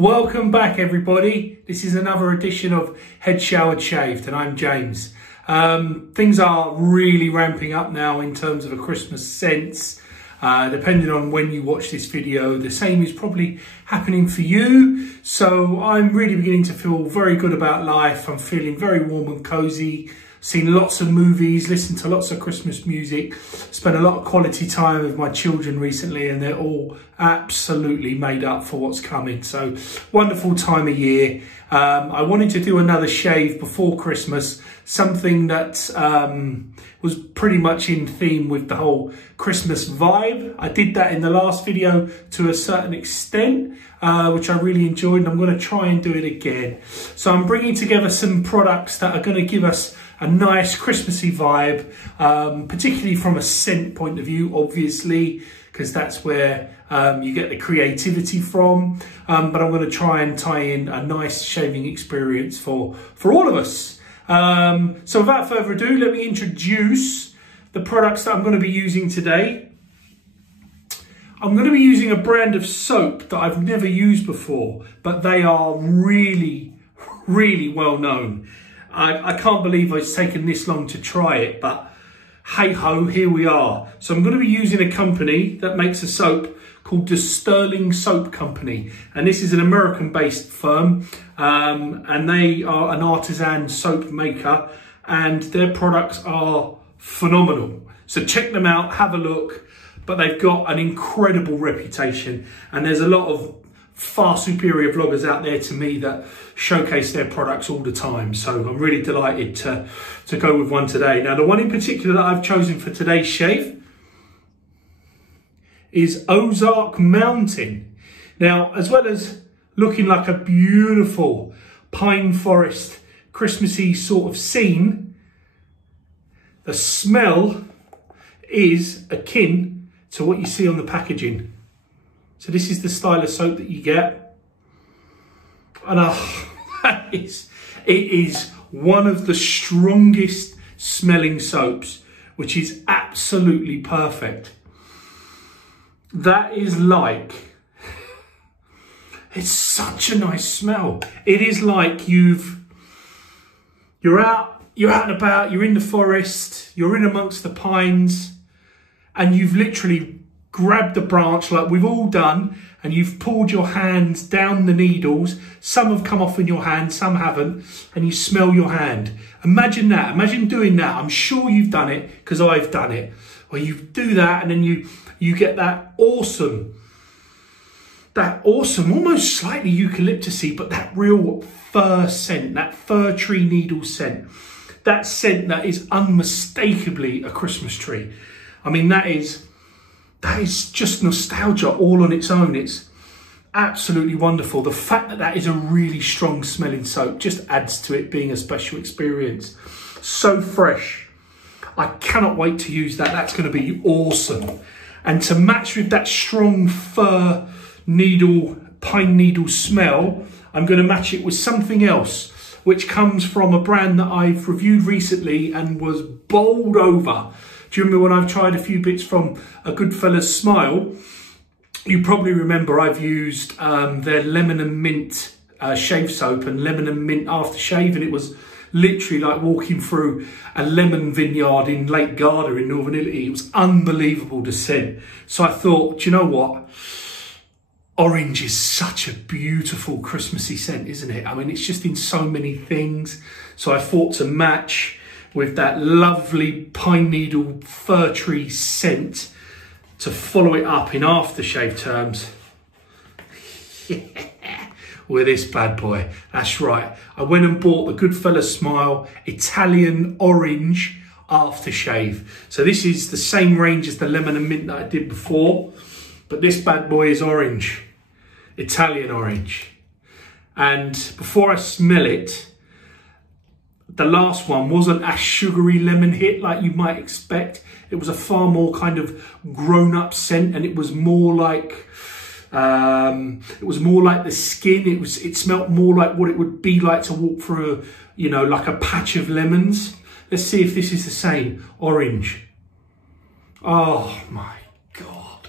Welcome back, everybody. This is another edition of Head Showered Shaved, and I'm James. Things are really ramping up now in terms of a Christmas sense. Depending on when you watch this video, the same is probably happening for you. So I'm really beginning to feel very good about life. I'm feeling very warm and cozy. Seen lots of movies, listened to lots of Christmas music, spent a lot of quality time with my children recently, and they're all absolutely made up for what's coming. So wonderful time of year. I wanted to do another shave before Christmas, something that was pretty much in theme with the whole Christmas vibe. I did that in the last video to a certain extent, which I really enjoyed, and I'm going to try and do it again. So I'm bringing together some products that are going to give us a nice Christmassy vibe, particularly from a scent point of view, obviously, because that's where you get the creativity from. But I'm going to try and tie in a nice shaving experience for all of us. So without further ado, let me introduce the products that I'm going to be using today. I'm going to be using a brand of soap that I've never used before, but they are really, really well known. I can't believe it's taken this long to try it, but hey ho, here we are. So I'm going to be using a company that makes a soap called the Sterling Soap Company. And this is an American-based firm, and they are an artisan soap maker, and their products are phenomenal. So check them out, have a look, but they've got an incredible reputation, and there's a lot of far superior vloggers out there to me that showcase their products all the time. So I'm really delighted to go with one today. Now, the one in particular that I've chosen for today's shave is Ozark Mountain. Now, as well as looking like a beautiful pine forest Christmassy sort of scene, the smell is akin to what you see on the packaging. So this is the style of soap that you get. And it is one of the strongest smelling soaps, which is absolutely perfect. That is like, it's such a nice smell. It is like you're out and about, you're in the forest, you're in amongst the pines, and you've literally grabbed the branch like we've all done, and you've pulled your hands down the needles. Some have come off in your hand, some haven't, and you smell your hand. Imagine that, imagine doing that. I'm sure you've done it, because I've done it. Where you do that, and then you get that awesome, almost slightly eucalyptusy, but that real fir scent, that fir tree needle scent. That scent that is unmistakably a Christmas tree. I mean, that is just nostalgia all on its own. It's absolutely wonderful. The fact that that is a really strong smelling soap just adds to it being a special experience. So fresh. I cannot wait to use that. That's going to be awesome. And to match with that strong fir needle, pine needle smell, I'm going to match it with something else, which comes from a brand that I've reviewed recently and was bowled over. Do you remember when I've tried a few bits from a Goodfellas Smile? You probably remember I've used their lemon and mint shave soap and lemon and mint aftershave, and it was literally like walking through a lemon vineyard in Lake Garda in Northern Italy. It was unbelievable, the scent. So I thought, do you know what? Orange is such a beautiful Christmassy scent, isn't it? I mean, it's just in so many things. So I thought to match with that lovely pine needle fir tree scent to follow it up in aftershave terms. With this bad boy. That's right. I went and bought the Goodfellas Smile Italian Orange aftershave. So this is the same range as the lemon and mint that I did before, but this bad boy is orange, Italian orange. And before I smell it, the last one wasn't a sugary lemon hit like you might expect. It was a far more kind of grown-up scent, and it was more like the skin. It smelt more like what it would be like to walk through like a patch of lemons. Let's see if this is the same. Orange. Oh my God.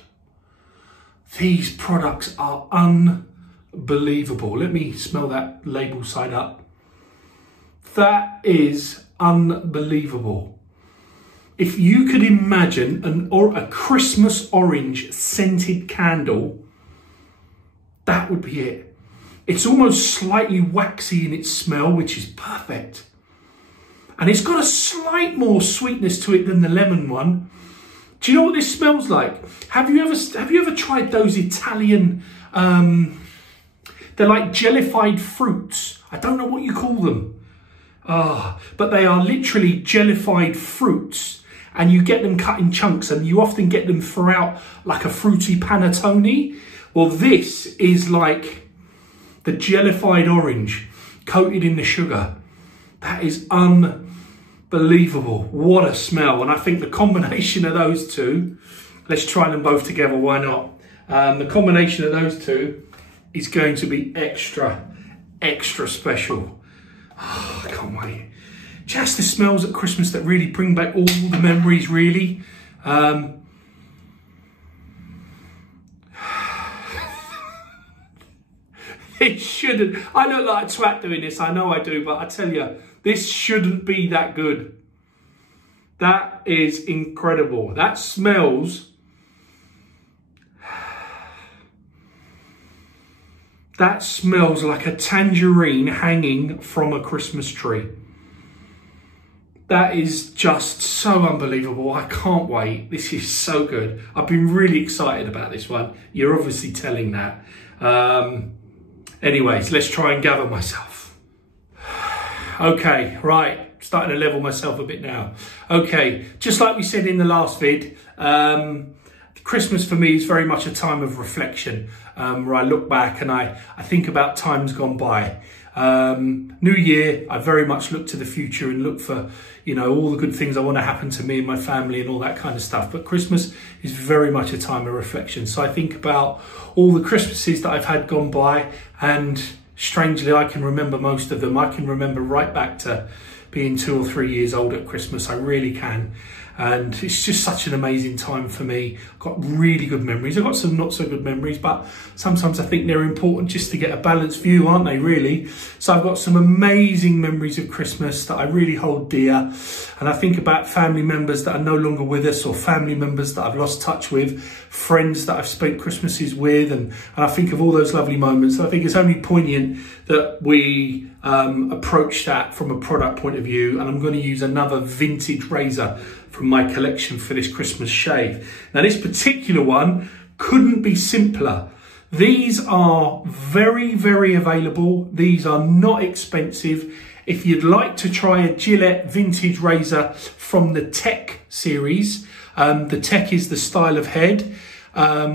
These products are unbelievable. Let me smell that label side up. That is unbelievable. If you could imagine a Christmas orange scented candle, that would be it. It's almost slightly waxy in its smell, which is perfect. And it's got a slight more sweetness to it than the lemon one. Do you know what this smells like? Have you ever tried those Italian, they're like jellified fruits. I don't know what you call them. But they are literally jellified fruits, and you get them cut in chunks, and you often get them throughout like a fruity panettone. Well, this is like the jellified orange coated in the sugar. That is unbelievable. What a smell. And I think the combination of those two, let's try them both together, why not? The combination of those two is going to be extra special. Oh, I can't wait. Just the smells at Christmas that really bring back all the memories, really. It shouldn't. I look like a twat doing this, I know I do, but I tell you, this shouldn't be that good. That is incredible. That smells... That smells like a tangerine hanging from a Christmas tree. That is just so unbelievable. I can't wait. This is so good. I've been really excited about this one. You're obviously telling that. Anyways, let's try and gather myself. Okay, right. Starting to level myself a bit now. Okay, just like we said in the last vid, Christmas for me is very much a time of reflection, where I look back and I think about times gone by. New Year, I very much look to the future and look for, you know, all the good things I want to happen to me and my family and all that kind of stuff. But Christmas is very much a time of reflection. So I think about all the Christmases that I've had gone by, and strangely, I can remember most of them. I can remember right back to being 2 or 3 years old at Christmas. I really can. And it's just such an amazing time for me. I've got really good memories. I've got some not so good memories, but sometimes I think they're important just to get a balanced view, aren't they, really? So I've got some amazing memories of Christmas that I really hold dear. And I think about family members that are no longer with us, or family members that I've lost touch with, friends that I've spent Christmases with, and I think of all those lovely moments. And I think it's only poignant that we approach that from a product point of view. And I'm going to use another vintage razor from my collection for this Christmas shave. Now, this particular one couldn't be simpler. These are very, very available. These are not expensive. If you'd like to try a Gillette vintage razor from the Tech series, the Tech is the style of head,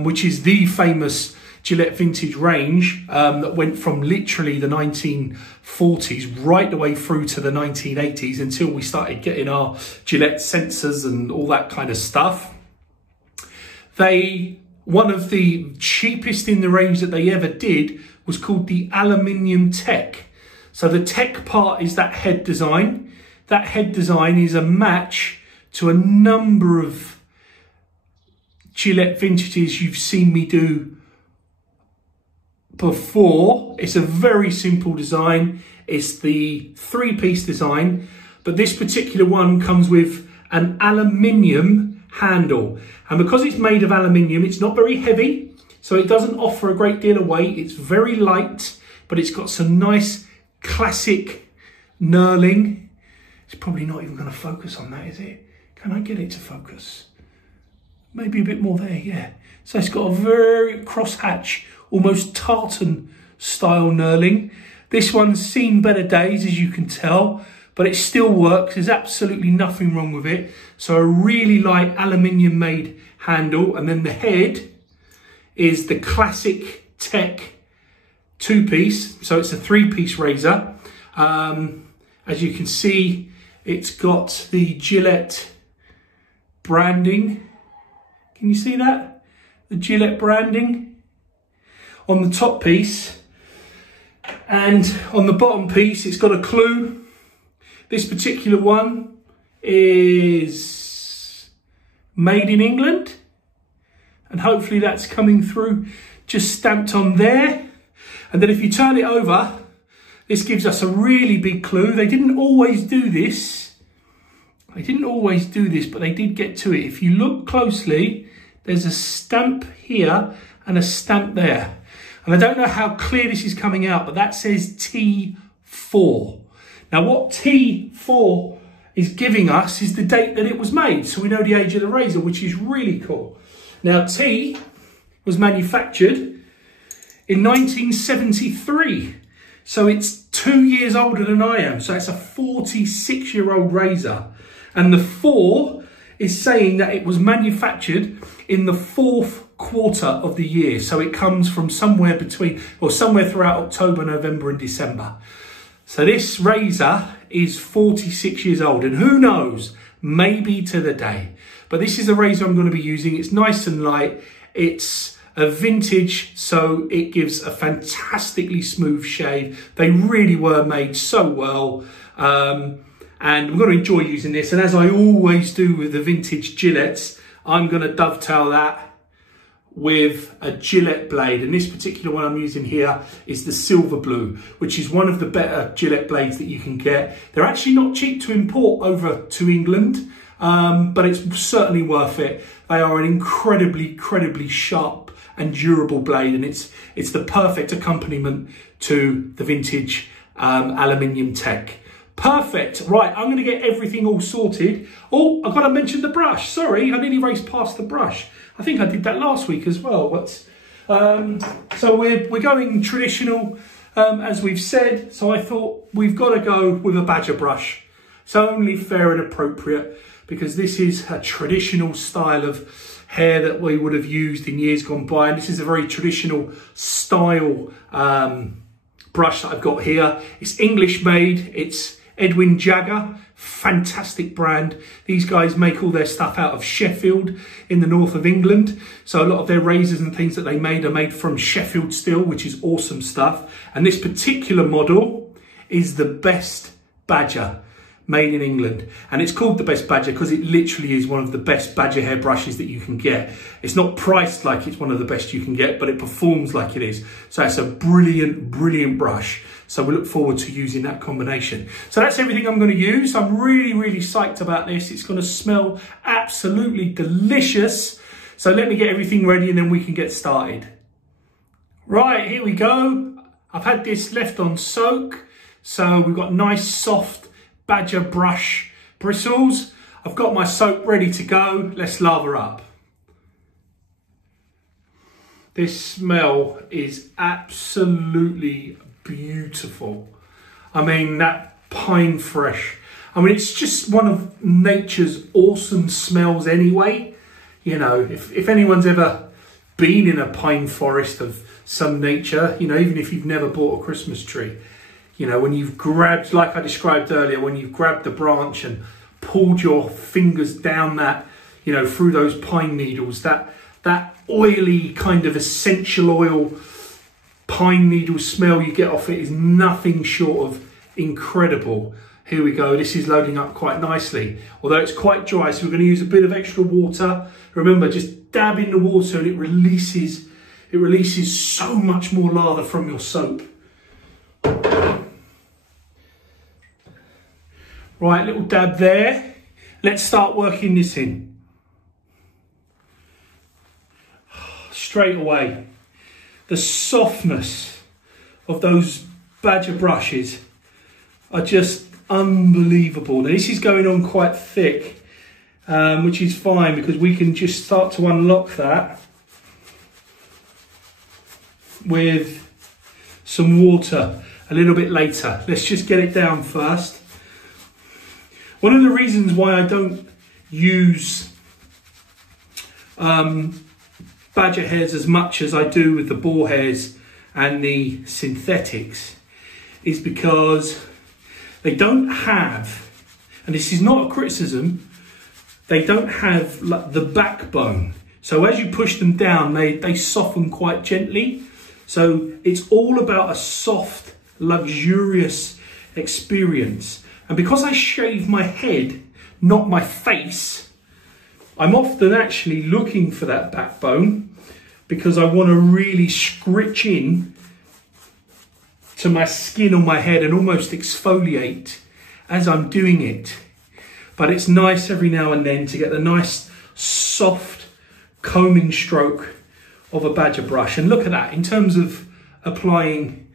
which is the famous Gillette vintage range that went from literally the 1940s right the way through to the 1980s until we started getting our Gillette sensors and all that kind of stuff. One of the cheapest in the range that they ever did was called the Aluminium Tech. So the Tech part is that head design. That head design is a match to a number of Gillette vintages you've seen me do before. It's a very simple design. It's the 3-piece design, but this particular one comes with an aluminium handle. And because it's made of aluminium, it's not very heavy, so it doesn't offer a great deal of weight. It's very light, but it's got some nice classic knurling. It's probably not even going to focus on that, is it? Can I get it to focus? Maybe a bit more there, yeah. So it's got a very crosshatch, almost tartan style knurling. This one's seen better days, as you can tell, but it still works. There's absolutely nothing wrong with it. So a really light aluminium made handle, and then the head is the classic Tech 2-piece. So it's a 3-piece razor. As you can see, it's got the Gillette branding. Can you see that? The Gillette branding on the top piece, and on the bottom piece it's got a clue. This particular one is made in England, and hopefully that's coming through just stamped on there. And then if you turn it over, this gives us a really big clue. They didn't always do this. They didn't always do this, but they did get to it. If you look closely, there's a stamp here and a stamp there. And I don't know how clear this is coming out, but that says T4. Now what T4 is giving us is the date that it was made. So we know the age of the razor, which is really cool. Now T was manufactured in 1973. So it's 2 years older than I am. So it's a 46-year-old razor. And the 4 is saying that it was manufactured in the 4th quarter of the year. So it comes from somewhere between, or somewhere throughout October, November and December. So this razor is 46 years old, and who knows, maybe to the day. But this is a razor I'm going to be using. It's nice and light. It's a vintage, so it gives a fantastically smooth shave. They really were made so well. And I'm going to enjoy using this. And as I always do with the vintage Gillettes, I'm going to dovetail that with a Gillette blade. And this particular one I'm using here is the silver blue, which is one of the better Gillette blades that you can get. They're actually not cheap to import over to England, but it's certainly worth it. They are an incredibly sharp and durable blade, and it's the perfect accompaniment to the vintage aluminium tech. Perfect. Right, I'm going to get everything all sorted. Oh, I've got to mention the brush. Sorry, I nearly raced past the brush. I think I did that last week as well. But so we're going traditional, as we've said. So I thought we've got to go with a badger brush. It's only fair and appropriate because this is a traditional style of hair that we would have used in years gone by. And this is a very traditional style brush that I've got here. It's English made. It's Edwin Jagger, fantastic brand. These guys make all their stuff out of Sheffield in the north of England. So a lot of their razors and things that they made are made from Sheffield steel, which is awesome stuff. And this particular model is the best badger made in England. And it's called the best badger because it literally is one of the best badger hair brushes that you can get. It's not priced like it's one of the best you can get, but it performs like it is. So it's a brilliant brush. So we look forward to using that combination. So that's everything I'm going to use. I'm really psyched about this. It's going to smell absolutely delicious. So let me get everything ready and then we can get started. Right, here we go. I've had this left on soak. So we've got nice soft badger brush bristles. I've got my soap ready to go. Let's lather up. This smell is absolutely beautiful. I mean, that pine fresh. I mean, it's just one of nature's awesome smells anyway. You know, if anyone's ever been in a pine forest of some nature, you know, even if you've never bought a Christmas tree, you know, when you've grabbed, like I described earlier, when you've grabbed the branch and pulled your fingers down that, you know, through those pine needles, that oily kind of essential oil pine needle smell you get off it is nothing short of incredible. Here we go. This is loading up quite nicely, although it's quite dry. So we're going to use a bit of extra water. Remember, just dab in the water and it releases so much more lather from your soap. Right, little dab there. Let's start working this in. Straight away, the softness of those badger brushes are just unbelievable. Now this is going on quite thick, which is fine because we can just start to unlock that with some water a little bit later. Let's just get it down first. One of the reasons why I don't use badger hairs as much as I do with the boar hairs and the synthetics is because they don't have, and this is not a criticism, they don't have the backbone. So as you push them down, they soften quite gently. So it's all about a soft, luxurious experience. And because I shave my head, not my face, I'm often actually looking for that backbone because I want to really scritch in to my skin on my head and almost exfoliate as I'm doing it. But it's nice every now and then to get the nice soft combing stroke of a badger brush. And look at that, in terms of applying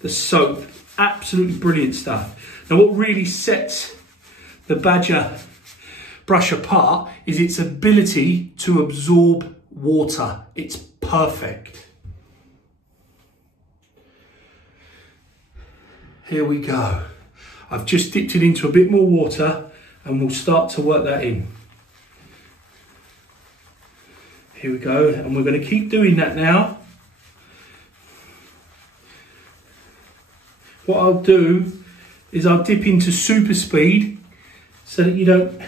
the soap, absolutely brilliant stuff. Now what really sets the badger brush apart is its ability to absorb water. It's perfect. Here we go. I've just dipped it into a bit more water and we'll start to work that in. Here we go, and we're going to keep doing that now. What I'll do is I'll dip into super speed so that you don't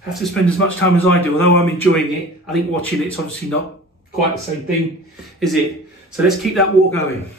have to spend as much time as I do, although I'm enjoying it. I think watching it's obviously not quite the same thing, is it? So let's keep that water going.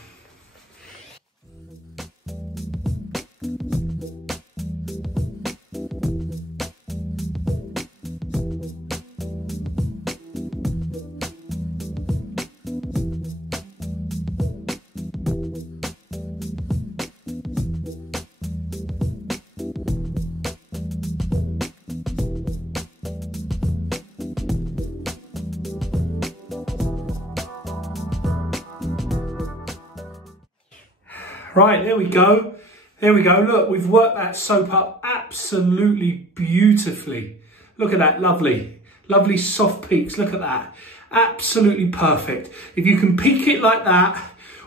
Right, there we go. There we go. Look, we've worked that soap up absolutely beautifully. Look at that, lovely. Lovely soft peaks, look at that. Absolutely perfect. If you can peak it like that,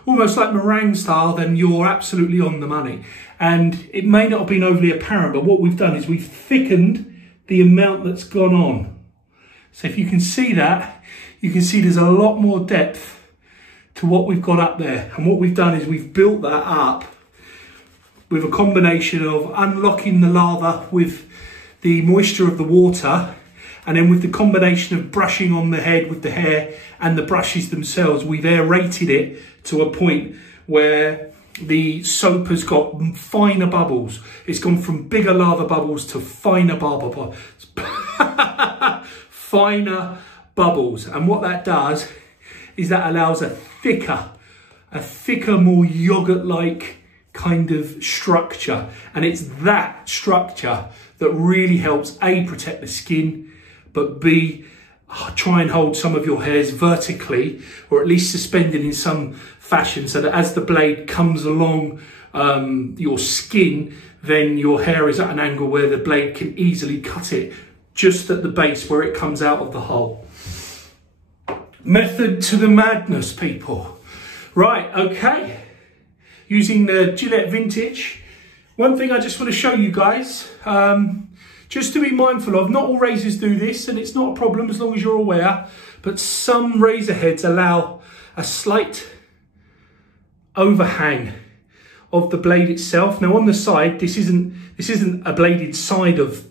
almost like meringue style, then you're absolutely on the money. And it may not have been overly apparent, but what we've done is we've thickened the amount that's gone on. So if you can see that, you can see there's a lot more depth to what we've got up there. And what we've done is we've built that up with a combination of unlocking the lava with the moisture of the water, and then with the combination of brushing on the head with the hair and the brushes themselves, we've aerated it to a point where the soap has got finer bubbles. It's gone from bigger lava bubbles to finer bubbles. Finer bubbles. And what that does is that allows a thicker, more yogurt-like kind of structure. And it's that structure that really helps A, protect the skin, but B, try and hold some of your hairs vertically, or at least suspended in some fashion, so that as the blade comes along your skin, then your hair is at an angle where the blade can easily cut it just at the base where it comes out of the hole. Method to the madness, people. Right, okay. Using the Gillette Vintage. One thing I just want to show you guys, just to be mindful of, not all razors do this, and it's not a problem as long as you're aware, but some razor heads allow a slight overhang of the blade itself. Now on the side, this isn't a bladed side of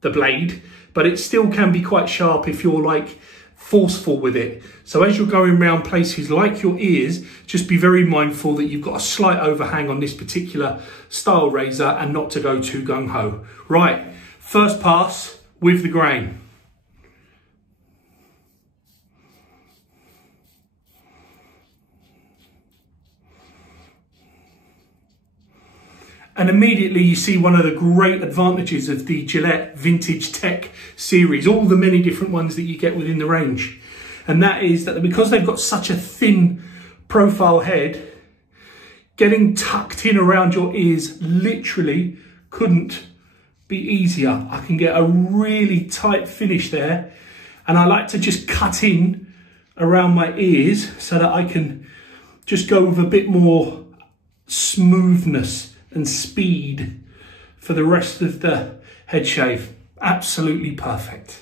the blade, but it still can be quite sharp if you're like forceful with it. So as you're going around places like your ears, just be very mindful that you've got a slight overhang on this particular style razor and not to go too gung-ho. Right, first pass with the grain. And immediately you see one of the great advantages of the Gillette Vintage Tech series, all the many different ones that you get within the range. And that is that because they've got such a thin profile head, getting tucked in around your ears literally couldn't be easier. I can get a really tight finish there, and I like to just cut in around my ears so that I can just go with a bit more smoothness and speed for the rest of the head shave. Absolutely perfect.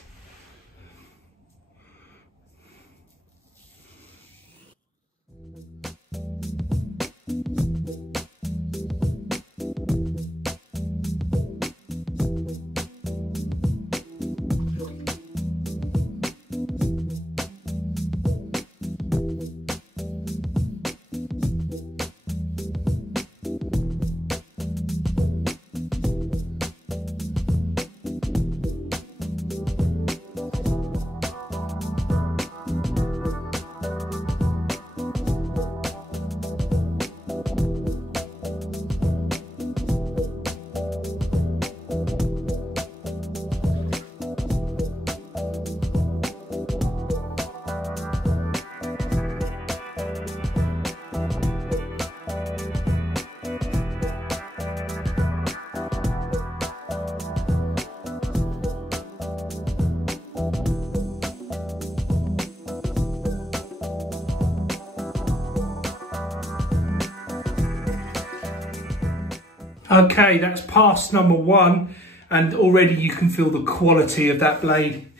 Okay, that's pass number 1, and already you can feel the quality of that blade.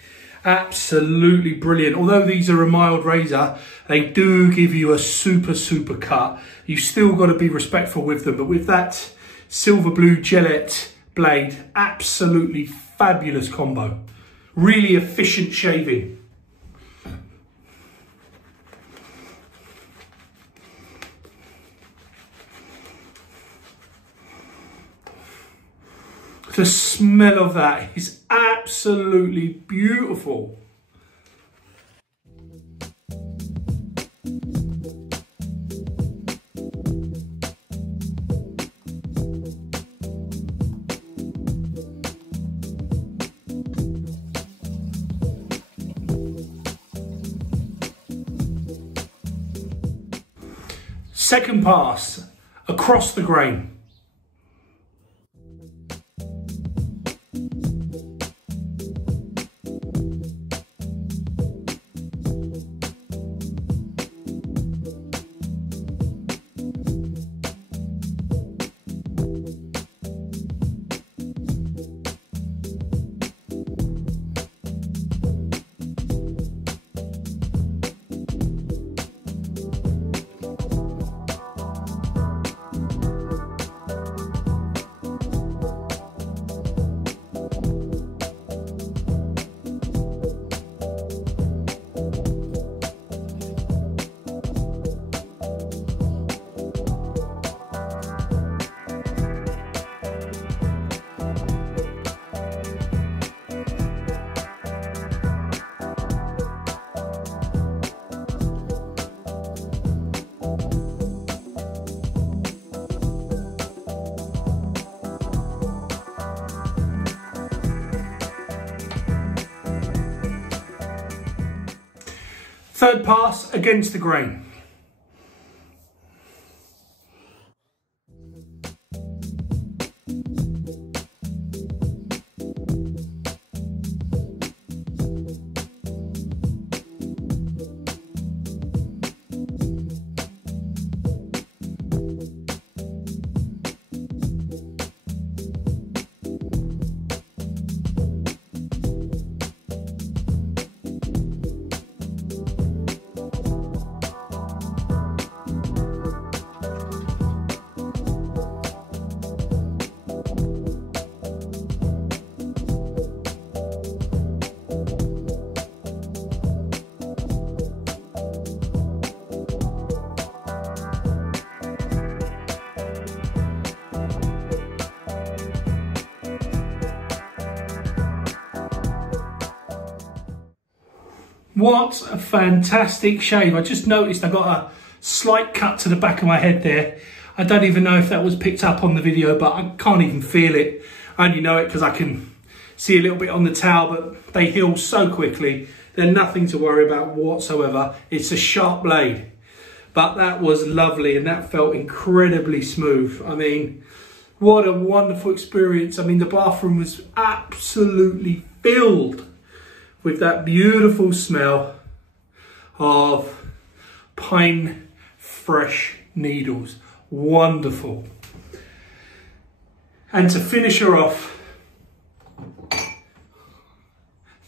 Absolutely brilliant. Although these are a mild razor, they do give you a super cut. You've still got to be respectful with them, but with that silver blue Gillette blade, absolutely fabulous combo. Really efficient shaving. The smell of that is absolutely beautiful. Second pass, across the grain. Third pass, against the grain. What a fantastic shave. I just noticed I got a slight cut to the back of my head there. I don't even know if that was picked up on the video, but I can't even feel it. I only know it because I can see a little bit on the towel, but they heal so quickly. They're nothing to worry about whatsoever. It's a sharp blade, but that was lovely and that felt incredibly smooth. I mean, what a wonderful experience. I mean, the bathroom was absolutely filled with that beautiful smell of pine fresh needles. Wonderful. And to finish her off,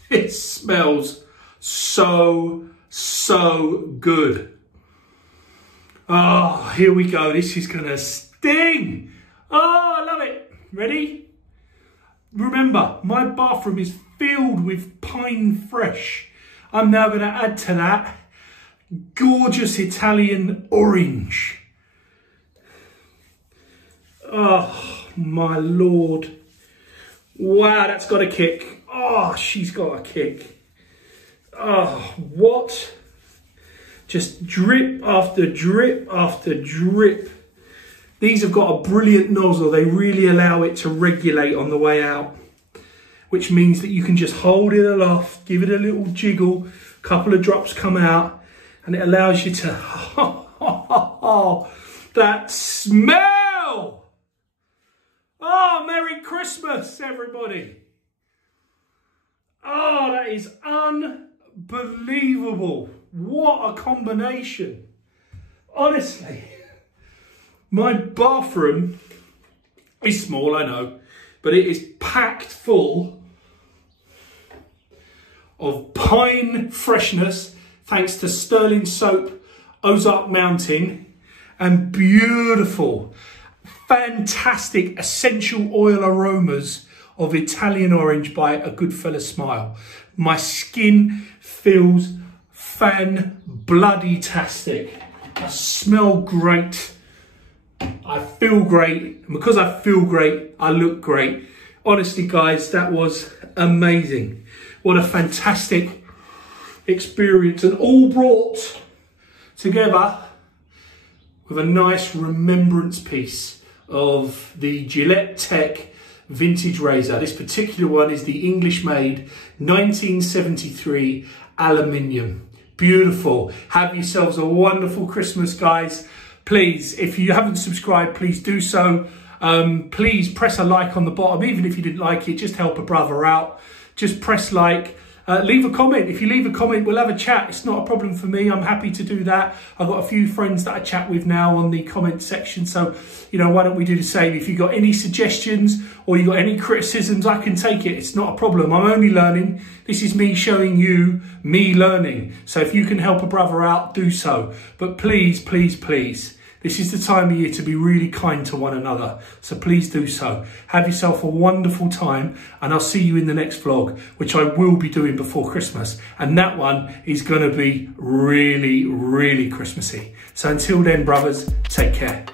it smells so good. Oh, here we go. This is gonna sting. Oh, I love it. Ready? Remember, my bathroom is filled with pine fresh. I'm now going to add to that gorgeous Italian orange. Oh, my Lord. Wow, that's got a kick. Oh, she's got a kick. Oh, what? Just drip after drip after drip. These have got a brilliant nozzle. They really allow it to regulate on the way out, which means that you can just hold it aloft, give it a little jiggle, a couple of drops come out, and it allows you to, oh, that smell! Oh, Merry Christmas, everybody. Oh, that is unbelievable. What a combination. Honestly, my bathroom, It's small, I know, but it is packed full of pine freshness, thanks to Sterling Soap, Ozark Mountain, and beautiful, fantastic essential oil aromas of Italian orange by A Goodfella Smile. My skin feels fan-bloody-tastic. I smell great. I feel great. And because I feel great, I look great. Honestly, guys, that was amazing. What a fantastic experience. And all brought together with a nice remembrance piece of the Gillette Tech vintage razor. This particular one is the English-made 1973 aluminium. Beautiful. Have yourselves a wonderful Christmas, guys. Please, if you haven't subscribed, please do so. Please press a like on the bottom. Even if you didn't like it, just help a brother out. Just press like. Leave a comment. If you leave a comment, we'll have a chat. It's not a problem for me. I'm happy to do that. I've got a few friends that I chat with now on the comment section. So, you know, why don't we do the same? If you've got any suggestions or you've got any criticisms, I can take it. It's not a problem. I'm only learning. This is me showing you me learning. So if you can help a brother out, do so. But please, please, please, this is the time of year to be really kind to one another. So please do so. Have yourself a wonderful time, and I'll see you in the next vlog, which I will be doing before Christmas. And that one is going to be really, really Christmassy. So until then, brothers, take care.